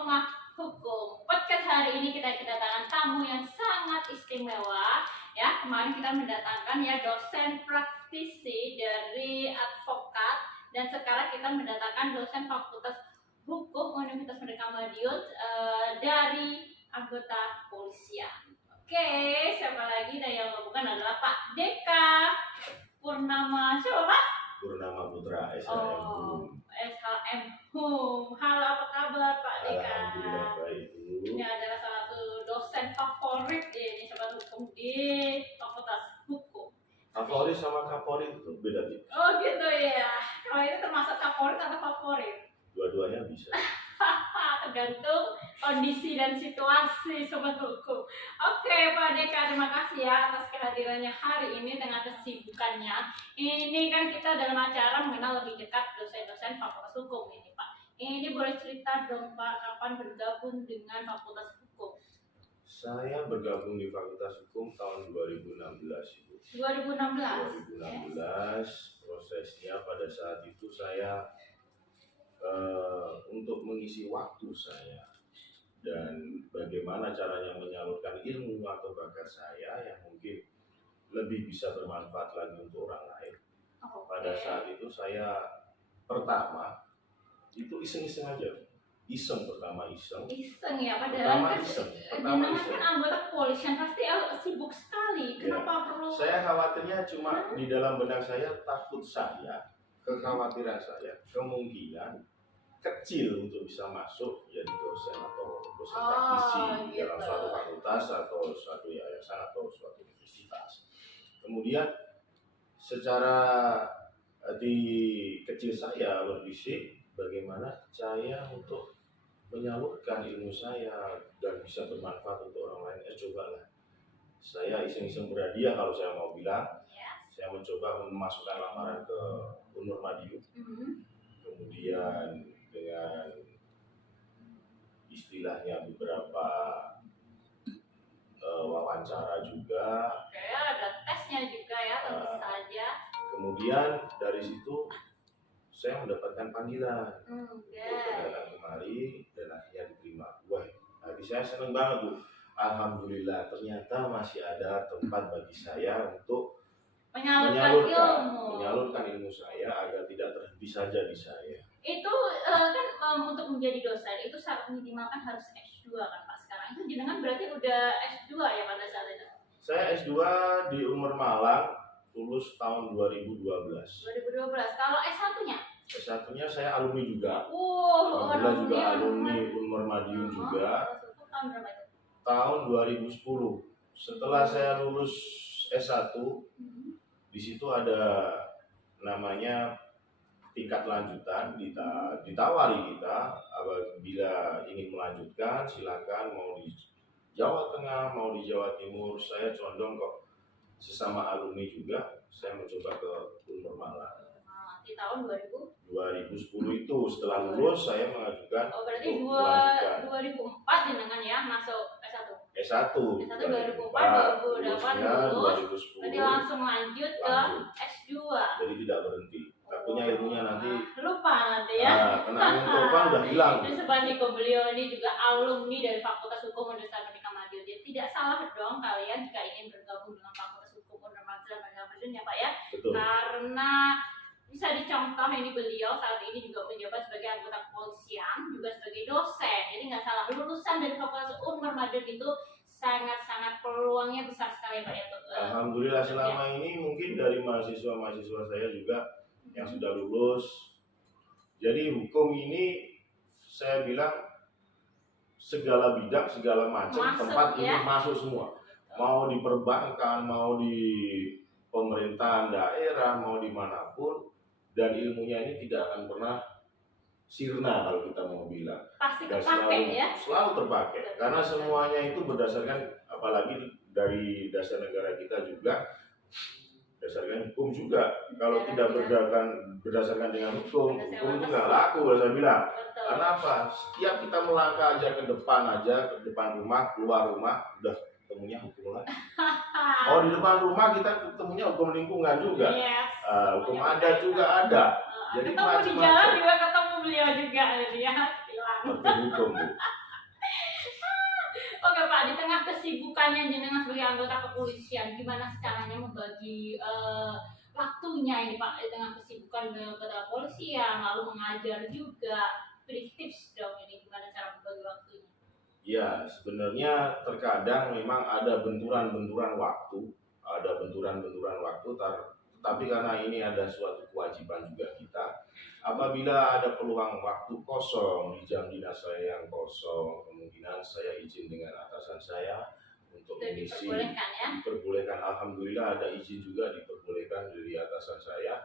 Istiqomah Hukum. Podcast hari ini kita kedatangan tamu yang sangat istimewa. Ya, kemarin kita mendatangkan ya dosen praktisi dari advokat, dan sekarang kita mendatangkan dosen Fakultas Hukum Universitas Merdeka Madiun dari anggota polisian. Oke, siapa lagi? Dan yang bukan adalah Pak Deka Purnama. Siapa Pak? Purnama Putra SHM Hum. SHM Hum. Halo, apa kabar Pak Deka? Alhamdulillah baik Bu. Ini adalah salah satu dosen favorit di Indonesia Hukum di Fakultas Hukum. Favorit sama kaporit itu beda tipis. Oh gitu ya. Kalau ini termasuk favorit atau favorit? Dua-duanya bisa. Tergantung kondisi dan situasi sobat hukum. Oke Pak Deka, terima kasih ya atas kehadirannya hari ini dengan kesibukannya. Ini kan kita dalam acara mengenal lebih dekat dosen-dosen Fakultas Hukum ini Pak. Ini boleh cerita dong Pak, kapan bergabung dengan Fakultas Hukum? Saya bergabung di Fakultas Hukum tahun 2016 Ibu. 2016. 2016 prosesnya pada saat itu saya untuk mengisi waktu saya dan bagaimana caranya menyalurkan ilmu atau bakat saya yang mungkin lebih bisa bermanfaat lagi untuk orang lain. Pada saat itu saya pertama itu iseng-iseng aja. Iseng Ya, padahal kan pertama iseng. kan anggota kepolisian pasti sibuk sekali. Kenapa perlu? Saya khawatirnya cuma di dalam benak saya, takut saya, kekhawatiran saya, kemungkinan kecil untuk bisa masuk jadi dosen atau dosen praktisi dalam suatu fakultas atau suatu yayasan atau suatu universitas. Kemudian secara di kecil saya berbisik bagaimana saya untuk menyalurkan ilmu saya dan bisa bermanfaat untuk orang lain. Cobalah. Saya iseng-iseng berhadiah kalau saya mau bilang. Saya mencoba memasukkan lamaran ke Unmur Madiun. Kemudian dengan istilahnya beberapa wawancara juga. Oke, ada tesnya juga ya, tentu saja. Kemudian dari situ saya mendapatkan panggilan untuk datang kemari dan akhirnya diterima. Wah, hati saya senang banget Bu. Alhamdulillah, ternyata masih ada tempat bagi saya untuk menyalurkan ilmu saya agar tidak terhenti saja di saya. Itu kan untuk menjadi dosen itu syarat minimal kan harus S2 kan Pak sekarang. Itu jenengan berarti udah S2 ya pada saat itu? Saya S2 di Unmur Malang, lulus tahun 2012. 2012. Kalau S1-nya? S1-nya saya alumni juga. Alhamdulillah juga alumni Unmur Madiun juga. Tahun berapa itu? Tahun 2010. Setelah saya lulus S1, di situ ada namanya tingkat lanjutan, ditawari kita apabila ingin melanjutkan silakan, mau di Jawa Tengah, mau di Jawa Timur. Saya condong kok sesama alumni juga, saya mencoba ke Unmur Malang. Di tahun 2010 itu setelah lulus saya mengajukan. Berarti 2004 jenengan ya masuk S1. S1 2004, 2008 lulus. Berarti langsung lanjut ke S2. Jadi tidak berhenti. Takutnya ilmunya nanti lupa ya. Kena ilmu udah hilang. Dan sebaliknya beliau ini juga alumni dari Fakultas Hukum Universitas Merdeka Madiun. Jadi tidak salah dong kalian jika ingin bergabung dengan Fakultas Hukum Universitas Merdeka Madiun ya Pak ya. Betul. Karena bisa dicontoh ini beliau saat ini juga menjabat sebagai anggota kepolisian, juga sebagai dosen. Jadi nggak salah, lulusan dari Fakultas Unmur Madiun itu sangat-sangat peluangnya besar sekali Pak ya. Alhamdulillah selama ini mungkin dari mahasiswa saya juga yang sudah lulus. Jadi hukum ini saya bilang segala bidang, segala macam tempat ini masuk semua. Mau di perbankan, mau di pemerintahan daerah, mau dimanapun. Dan ilmunya ini tidak akan pernah sirna kalau kita mau bilang. Pasti terpakai ya? Selalu terpakai. Karena semuanya itu berdasarkan, apalagi dari dasar negara kita juga, berdasarkan hukum juga. Kalau tidak berdasarkan dengan hukum itu nggak laku kalau saya bilang. Karena apa? Setiap kita melangkah aja ke depan rumah, keluar rumah, udah ketemunya hukum lagi. Oh, di depan rumah kita ketemunya hukum lingkungan juga. Hukum adat juga ada. Jadi ketemu di jalan juga ketemu beliau juga ya. Ngerti hukum, Bu. Oke Pak, di tengah kesibukannya jenengan sebagai anggota kepolisian, gimana caranya membagi waktunya ini Pak di tengah kesibukan anggota kepolisian, lalu mengajar juga, beri tips dong ini gimana cara membagi waktunya? Ya, sebenarnya terkadang memang ada benturan-benturan waktu, tetapi karena ini ada suatu kewajiban juga kita, apabila ada peluang waktu kosong di jam dinas saya yang kosong, kemungkinan saya izin dengan atasan saya untuk Itu mengisi. diperbolehkan ya? Diperbolehkan, alhamdulillah ada izin juga diperbolehkan dari atasan saya.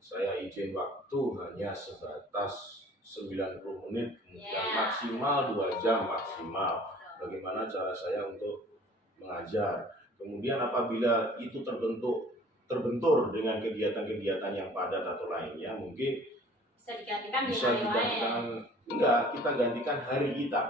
Saya izin waktu hanya sebatas 90 menit, kemudian maksimal 2 jam maksimal. Bagaimana cara saya untuk mengajar. Kemudian apabila itu terbentur dengan kegiatan-kegiatan yang padat atau lainnya, mungkin bisa digantikan di bisa hari lain. digantikan, enggak, kita gantikan hari kita.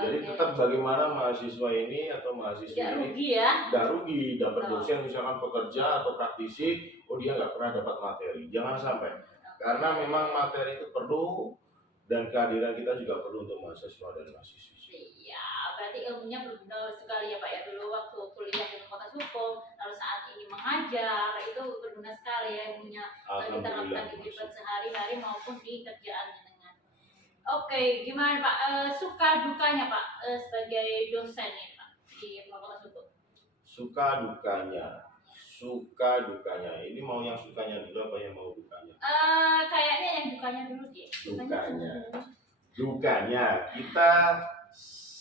Jadi tetap bagaimana mahasiswa ini atau mahasiswa Tidak ini rugi ya? nggak rugi, dapat dosen misalkan pekerja atau praktisi, dia nggak pernah dapat materi. Jangan sampai, karena memang materi itu perlu dan kehadiran kita juga perlu untuk mahasiswa dan mahasiswi. Iya, berarti ilmunya berguna sekali ya Pak ya. Dulu waktu kuliah di Fakultas Hukum, lalu saat ini mengajar, itu berguna sekali ya ilmunya. Kita lakukan di kehidupan sehari-hari maupun di kerjaan jenengan. Oke, gimana Pak? Suka dukanya Pak sebagai dosen ya Pak di Fakultas Hukum? Suka dukanya. Ini mau yang sukanya dulu apa yang mau dukanya? Kayaknya yang dukanya dulu sih. Dukanya kita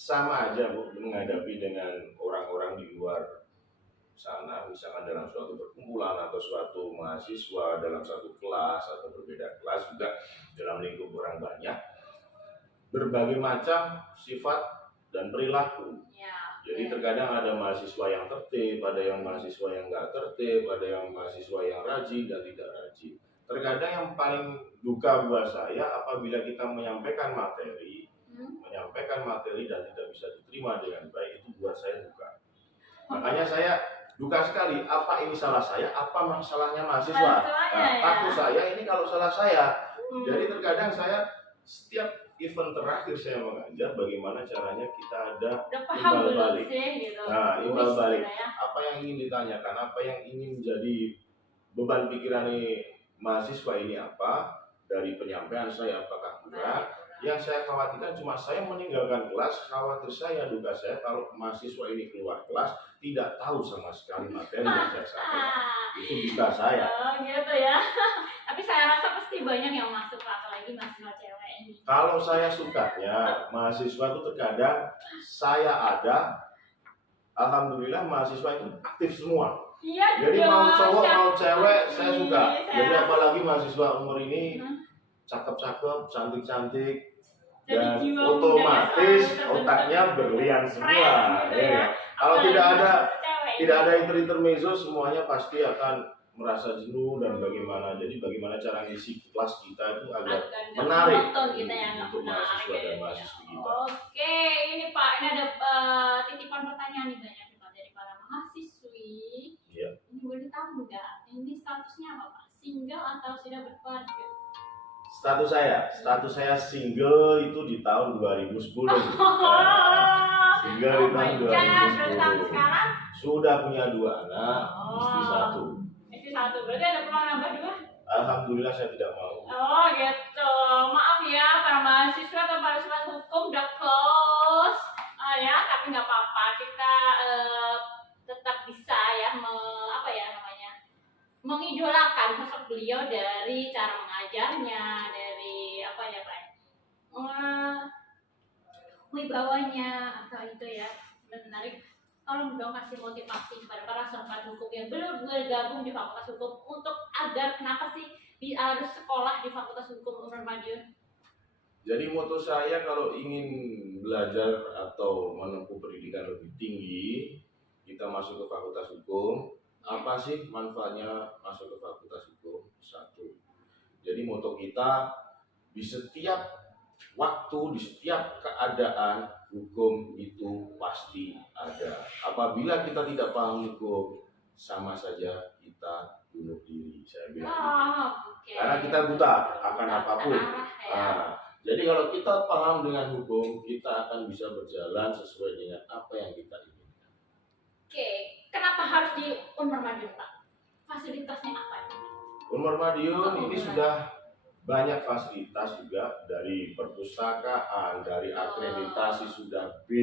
sama aja Bu menghadapi dengan orang-orang di luar sana, misalkan dalam suatu perkumpulan atau suatu mahasiswa dalam satu kelas atau berbeda kelas juga dalam lingkup orang banyak, berbagai macam sifat dan perilaku. Jadi terkadang ada mahasiswa yang tertib, ada yang mahasiswa yang nggak tertib, ada yang mahasiswa yang rajin dan tidak rajin. Terkadang yang paling duka buat saya apabila kita menyampaikan materi dan tidak bisa diterima dengan baik, itu buat saya duka. Makanya saya duka sekali, apa ini salah saya, apa masalahnya mahasiswa? Takut saya ini kalau salah saya. Jadi terkadang saya setiap event terakhir saya mengajar, bagaimana caranya kita ada imbal balik. Imbal balik. Apa yang ingin ditanyakan, apa yang ingin menjadi beban pikiran mahasiswa ini apa, dari penyampaian saya apakah kurang. Yang saya khawatirkan cuma saya meninggalkan kelas, khawatir saya, duga saya kalau mahasiswa ini keluar kelas tidak tahu sama sekali materi yang saya sampaikan. Itu duga saya. Oh gitu ya. Tapi saya rasa pasti banyak yang masuk, apalagi mahasiswa cewek ini. Kalau saya sukanya mahasiswa itu terkadang saya ada, alhamdulillah mahasiswa itu aktif semua. Iya. Jadi mau cowok mau cewek saya suka. Jadi apalagi mahasiswa umur ini cakep-cakep, cantik-cantik, dan otomatis otaknya berlian semua. Kalau tidak ada intermezzo, semuanya pasti akan merasa jenuh dan bagaimana. Jadi bagaimana cara ngisi kelas kita itu agar menarik untuk mahasiswa dan mahasiswi kita. Oke, ini Pak, ini ada titipan pertanyaan nih banyak Pak dari para mahasiswi. Iya. Ini boleh tahu nggak? Ini statusnya apa Pak? Single atau sudah berkeluarga? Status saya single itu di tahun 2010. Single di tahun 2010. Sekarang sudah punya 2 anak, istri 1. Istri 1, berarti ada peluang nambah 2? Alhamdulillah saya tidak mau. Oh gitu, maaf ya para mahasiswa atau para mahasiswa hukum udah close, ya tapi nggak apa-apa, kita tetap bisa ya mengidolakan sosok beliau dari cara mengajarnya, dari apa ya Pak, wibawanya atau itu ya, menarik. Tolong dong kasih motivasi kepada para sahabat hukum yang belum bergabung di Fakultas Hukum untuk agar kenapa sih harus sekolah di Fakultas Hukum Unpad Madiun. Jadi moto saya kalau ingin belajar atau menempuh pendidikan lebih tinggi, kita masuk ke Fakultas Hukum. Apa sih manfaatnya masuk ke Fakultas Hukum? 1. Jadi moto kita di setiap waktu, di setiap keadaan, hukum itu pasti ada. Apabila kita tidak paham hukum, sama saja kita bunuh diri, saya bilang. Okay. Karena kita buta akan apapun. Jadi kalau kita paham dengan hukum, kita akan bisa berjalan sesuai dengan apa yang kita inginkan. Oke, kenapa harus di Unmar Madiun, Pak? Fasilitasnya apa ini? Unmar Madiun ini sudah banyak fasilitas juga, dari perpustakaan, dari akreditasi sudah B.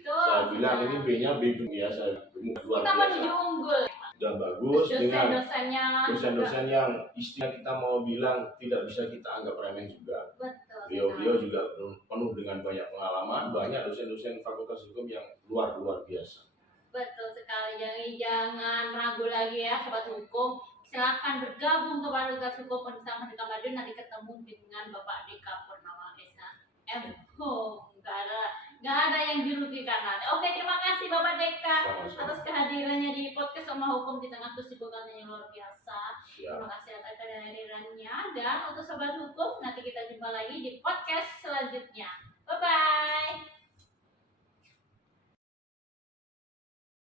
Saya bilang ini B-nya B ya, saya luar Kita menuju biasa. unggul. Dan bagus dengan Dosen-dosennya dosen-dosen yang istilah kita mau bilang tidak bisa kita anggap remeh juga. betul. Beliau juga penuh dengan banyak pengalaman, banyak dosen-dosen fakultas hukum yang luar biasa. Betul sekali. Jadi jangan ragu lagi ya sobat hukum. Silakan bergabung ke Fakultas Hukum Universitas Merdeka Madiun, nanti ketemu dengan Bapak Dika Purnama SHM. Nggak ada yang dirugikan nanti. Oke, terima kasih Bapak Deka atas kehadirannya di podcast Oma Hukum di tengah kesibukan yang luar biasa. Terima kasih atas kehadirannya, dan untuk sobat hukum nanti kita jumpa lagi di podcast selanjutnya. Bye bye.